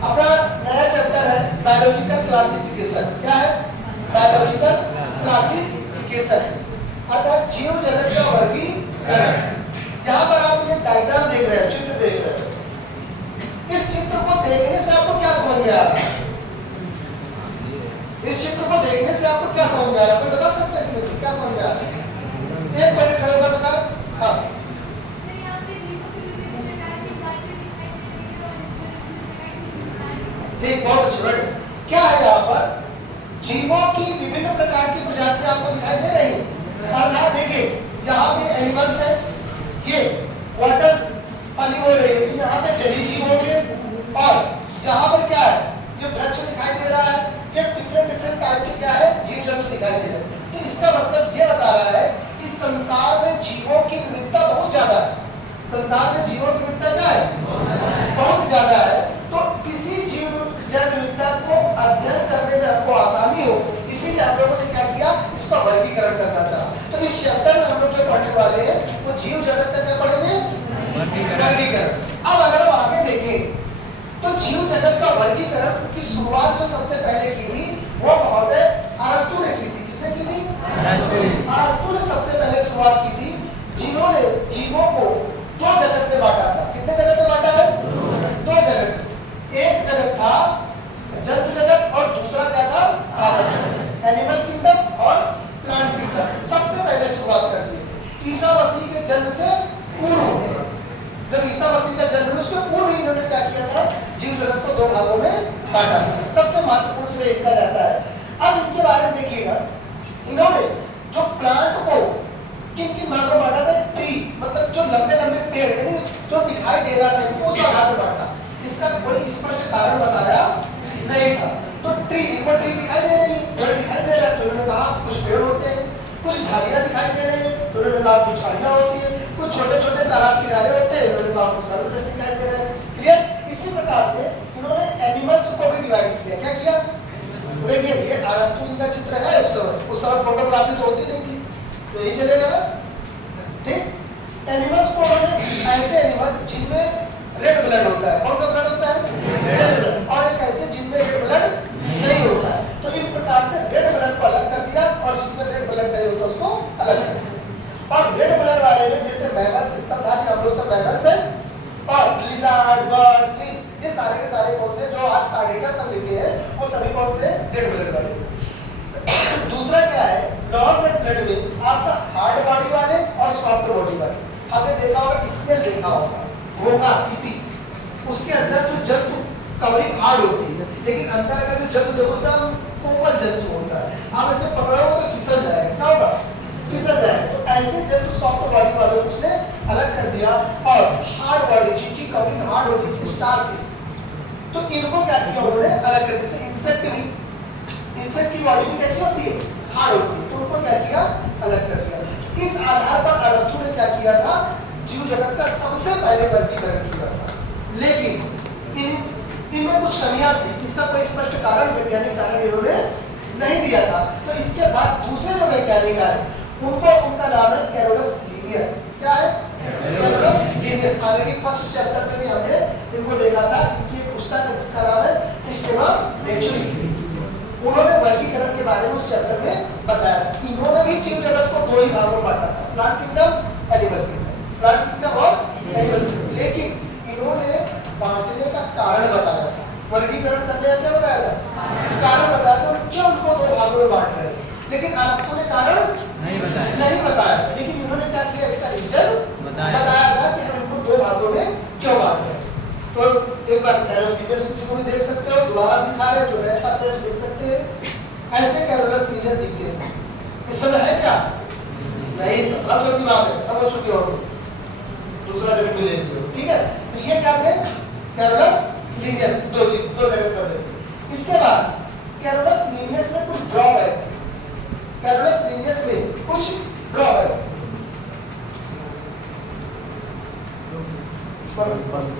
अपना नया चैप्टर है बायोलॉजिकल क्लासिफिकेशन। क्या है? बायोलॉजिकल क्लासिफिकेशन अर्थात जीव जगत का वर्गीकरण। यहाँ पर आप ये डायग्राम देख रहे हैं, चित्र देख रहे हैं। इस चित्र को देखने से आपको क्या समझ में आ रहा है? इस चित्र को देखने से आपको क्या समझ में आ रहा है? कोई बता सकता है इसमें से क्या समझ में आ रहा है? एक मिनट खड़े होकर बता। हाँ ठीक, बहुत अच्छी बात। क्या है यहाँ पर? जीवों की विभिन्न प्रकार की प्रजातियां आपको दिखाई दे रही है। अर्थात देखिए यहाँ पे एनिमल्स है, ये वाटर पाली हो रही है, यहाँ पे जलीय जीव होंगे, और यहाँ पर क्या है? ये वृक्ष दिखाई दे रहा है, ये डिफरेंट टाइप के क्या है जीव जंतु दिखाई दे रहे हैं। तो इसका मतलब ये बता रहा है कि संसार में जीवों की विविधता बहुत ज्यादा है। संसार में जीवों की विविधता क्या है? बहुत ज्यादा है। तो इसी जीव जैव विविधता को अध्ययन करने में आपको आसानी हो, इसीलिए हम लोगों ने क्या किया, इसका वर्गीकरण करना चाहा। तो इस चैप्टर में हम लोग जो पढ़ने वाले हैं वो जीव जगत का क्या पढ़ेंगे? वर्गीकरण। अब अगर हम आगे देखें तो जीव जगत का वर्गीकरण की शुरुआत जो सबसे पहले की थी वो महोदय अरस्तु ने की थी। किसने की थी? अरस्तु ने सबसे पहले शुरुआत की थी, जिन्होंने जीवों को दो जगत में बांटा था। कितने जगत में बांटा है? दो जगत। एक जगत था जंतु जगत और दूसरा क्या था? पादप जगत, एनिमल किंगडम और प्लांट किंगडम। सबसे पहले शुरुआत कर दी थी ईसा मसीह के जन्म से पूर्व। जब ईसा मसीह का जन्म हुआ उसके पूर्व ही इन्होंने क्या किया था? जीव जगत को दो भागों में बांटा था। सबसे महत्वपूर्ण श्रेय इनका रहता है। अब इनके बारे में देखिएगा, इन्होंने जो प्लांट को किन किन भागों में बांटा था? ट्री मतलब जो लंबे लंबे पेड़ यानी जो दिखाई दे रहा था इनको उस आधार पर बांटा। इसका कोई स्पष्ट कारण बताया नहीं था। तो ट्री, इनको ट्री दिखाई दे रही है, पेड़ दिखाई दे रहा है, तो इन्होंने कहा कुछ पेड़ होते हैं। कुछ झाड़ियां दिखाई दे रही है, तो उन्होंने कहा कुछ झाड़ियां होती है। कुछ छोटे छोटे तालाब किनारे होते हैं, उन्होंने कहा कुछ सरोवर दिखाई दे रहे हैं। क्लियर? इसी प्रकार से इन्होंने एनिमल्स को भी डिवाइड किया। क्या किया? देखिए ये अरस्तु जी का चित्र है। उस समय फोटोग्राफी तो होती नहीं थी, तो यही चलेगा ना। ठीक, एनिमल्स को उन्होंने ऐसे एनिमल जिनमें रेड ब्लड होता है। कौन सा ब्लड होता है? Red blood. और एक ऐसे जिनमें रेड ब्लड नहीं होता है। तो इस प्रकार से रेड ब्लड को अलग कर दिया और जिसमें रेड ब्लड नहीं होता उसको अलग कर दिया। और रेड ब्लड वाले में जैसे मैमल्स, स्तनधारी, हम लोग सब मैमल्स हैं, और लिजर्ड, बर्ड्स, फिश, ये सारे के सारे कौन से जो आज कार्डेटा सब लिखे हैं वो सभी कौन से? रेड ब्लड वाले। दूसरा क्या है? नॉन रेड ब्लड में आपका हार्ड बॉडी वाले और सॉफ्ट बॉडी वाले। आपने देखा होगा, स्केल देखा होगा, घोंगा, सीपी, उसके अंदर जो जंतु कवरिंग हार्ड होती है, लेकिन अंदर अगर जो जंतु देखो एकदम कोमल जंतु होता है। आप ऐसे पकड़ोगे तो फिसल जाएगा। क्या होगा? फिसल जाएगा। तो ऐसे जंतु सॉफ्ट बॉडी वालों को उसने अलग कर दिया। और हार्ड बॉडी जिनकी कवरिंग हार्ड होती है, स्टार फिश, तो इनको क्या किया उन्होंने? अलग कर दिया। इंसेक्ट भी, इंसेक्ट की बॉडी भी कैसी होती है? हार्ड होती है, तो उनको क्या किया? अलग कर दिया। इस आधार पर अरस्तु ने क्या किया था? जीव जगत का सबसे पहले वर्गीकरण किया था। लेकिन इनमें कुछ कमियां थी, इसका कोई स्पष्ट कारण, वैज्ञानिक कारण इन्होंने नहीं दिया था। तो इसके बाद दूसरे जो वैज्ञानिक आए उनको, उनका नाम है कैरोलस लीनियस। क्या है? Carolus Linnaeus. Already first chapter में भी हमने इनको देखा था। इनकी एक पुस्तक है जिसका नाम है सिस्टेमा नेचुरी। उन्होंने वर्गीकरण के बारे में उस चैप्टर में बताया। इन्होंने भी जीव जगत को दो ही भागों में बांटा था, plant kingdom, animal kingdom, plant kingdom और एनिमल किंगडम। लेकिन इन्होंने बांटने का कारण बताया था, वर्गीकरण करने का क्या बताया था? कारण बताया था क्यों उनको दो भागों में बांट रहे थे। लेकिन अरस्तु ने कारण नहीं बताया। लेकिन इन्होंने क्या किया? इसका रीजन बताया था कि हम इनको दो भागों में क्यों बांट रहे हैं। तो एक बार कैरोलस लीनियस को भी देख सकते हो, दोबारा दिखा रहे हैं, जो नए छात्र देख सकते हैं। ऐसे कैरोलस लीनियस दिखते हैं। इस समय है क्या? नहीं, 1700 की बात है, तब वो छुट्टी हो गई, दूसरा जगह मिलेगी। ठीक है, तो ये क्या थे? कैरोलस लीनियस, दो जगह पर थे। इसके बाद कैरोलस लीनियस में कुछ ड्रॉबैक थे। कैरोलस लीनियस में कुछ ड्रॉबैक थे। बस